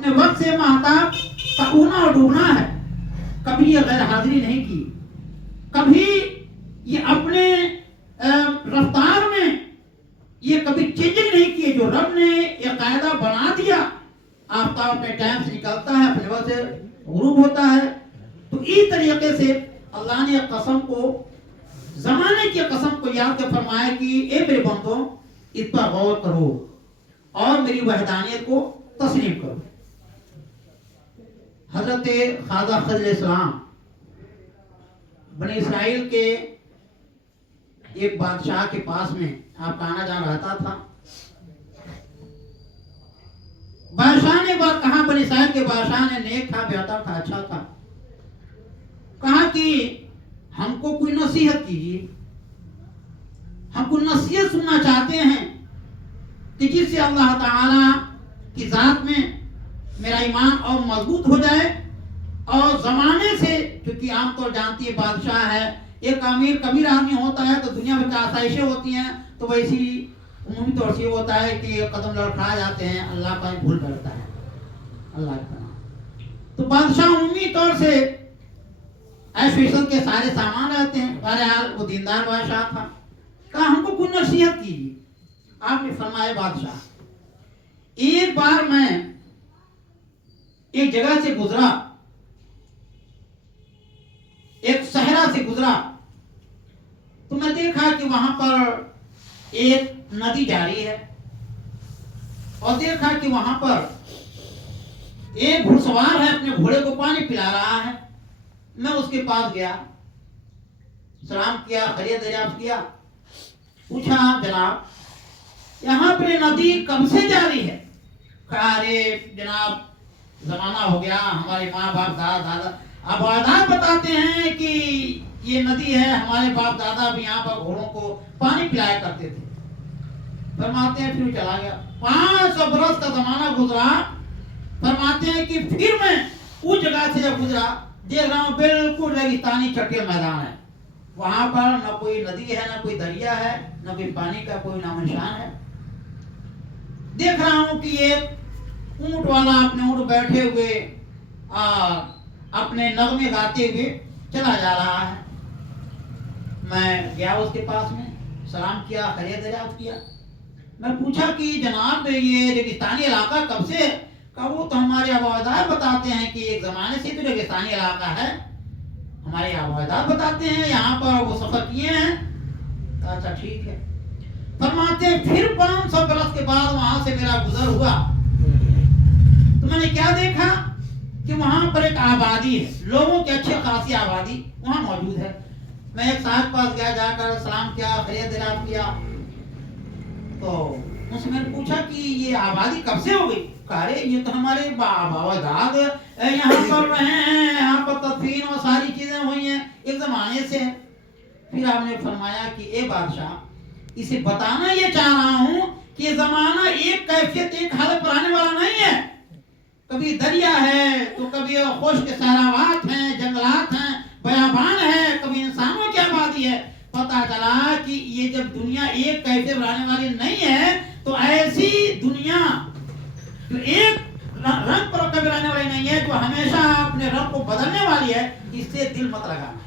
اپنے وقت سے مہتاب کا اڑنا اور ڈوبنا ہے. کبھی یہ غیر حاضری نہیں کی, کبھی یہ اپنے رفتار میں یہ کبھی چینجنگ نہیں کیے. جو رب نے یہ قاعدہ بنا دیا, آفتاب اپنے ٹائم سے نکلتا ہے, اپنے وقت سے غروب ہوتا ہے. تو اس طریقے سے اللہ نے قسم کو, زمانے کی قسم کو یاد کر فرمایا کہ اے میرے بندوں اس پر غور کرو اور میری وحدانیت کو تسلیم کرو. حضرت خواجہ خضر علیہ السلام بنی اسرائیل کے ایک بادشاہ کے پاس میں آپ کا آنا جانا رہتا تھا. بادشاہ نے بات کہا, بنی اسرائیل کے بادشاہ نے, نیک تھا, بہتر تھا, اچھا تھا, کہا کہ ہم کو کوئی نصیحت کیجیے, ہم کو نصیحت سننا چاہتے ہیں کہ جس سے اللہ تعالی کی ذات میں میرا ایمان اور مضبوط ہو جائے. اور زمانے سے, کیونکہ عام طور جانتی ہے بادشاہ ہے, ایک امیر کبیر آدمی ہوتا ہے تو دنیا میں آسائشیں ہوتی ہیں, تو ویسی عمومی طور سے یہ ہوتا ہے کہ قدم لڑکھا جاتے ہیں, اللہ کا بھول کرتا ہے, اللہ کا. تو بادشاہ عمومی طور سے ایش و عشرت کے سارے سامان رہتے ہیں. بہرحال وہ دیندار بادشاہ تھا, کہا ہم کو کوئی نصیحت کیجیے. آپ نے فرمایا بادشاہ, ایک بار میں ایک جگہ سے گزرا, ایک صحرا سے گزرا, تو میں دیکھا کہ وہاں پر ایک ندی جاری ہے, اور دیکھا کہ وہاں پر ایک گھڑ سوار ہے, اپنے گھوڑے کو پانی پلا رہا ہے. میں اس کے پاس گیا, سلام کیا, خیریت دریافت کیا, پوچھا جناب یہاں پر ندی کب سے جاری ہے؟ کہا ارے جناب زمانہ ہو گیا, ہمارے ماں باپ دادا اب آداب بتاتے ہیں کہ یہ ندی ہے, ہمارے باپ دادا بھی یہاں پر گھوڑوں کو پانی پلایا کرتے تھے. فرماتے ہیں پھر چلا گیا, 500 برس کا زمانہ گزرا. فرماتے ہیں کہ پھر میں اس جگہ سے جب گزرا, دیکھ رہا ہوں بالکل ریگستانی چٹیل میدان ہے, وہاں پر نہ کوئی ندی ہے, نہ کوئی دریا ہے, نہ کوئی پانی کا کوئی نام نشان ہے. دیکھ رہا ہوں کہ ایک اونٹ والا اپنے اونٹ بیٹھے ہوئے اپنے نغمے گاتے ہوئے چلا جا رہا ہے. میں گیا اس کے پاس میں, سلام کیا, خیریت دریافت کیا. میں پوچھا کہ جناب یہ ریگستانی علاقہ کب سے؟ کہا وہ تو ہمارے آباء و اجداد بتاتے ہیں کہ ایک زمانے سے تو ریگستانی علاقہ ہے, ہمارے آباء و اجداد بتاتے ہیں, یہاں پر وہ سفر کیے ہیں. اچھا ٹھیک ہے. فرماتے ہیں پھر 500 برس کے بعد وہاں سے میرا گزر ہوا, تو میں نے کیا دیکھا کہ وہاں پر ایک آبادی ہے, لوگوں کی اچھی خاصی آبادی وہاں موجود ہے. میں ایک صاحب پاس گیا, جا کر سلام کیا, خیریت دریافت کیا. تو اس میں نے پوچھا کہ یہ آبادی کب سے ہو گئی؟ کہا رے یہ تو ہمارے آباء و اجداد یہاں پر رہے ہیں, یہاں پر تدفین اور ساری چیزیں ہوئی ہیں, ایک زمانے سے. پھر آپ نے فرمایا کہ اے بادشاہ, اسے بتانا یہ چاہ رہا ہوں کہ یہ زمانہ ایک کیفیت ایک حالت پر آنے والا نہیں ہے. کبھی دریا ہے, تو کبھی خشک صحراوات ہیں, جنگلات ہیں, بیابان ہے, کبھی انسانوں کی آبادی ہے. پتا چلا کہ یہ جب دنیا ایک کیفیت پر آنے والی نہیں ہے, تو ایسی دنیا جو ایک رنگ پر کبھی آنے والی نہیں ہے, جو ہمیشہ اپنے رنگ کو بدلنے والی ہے, اس سے دل مت لگانا.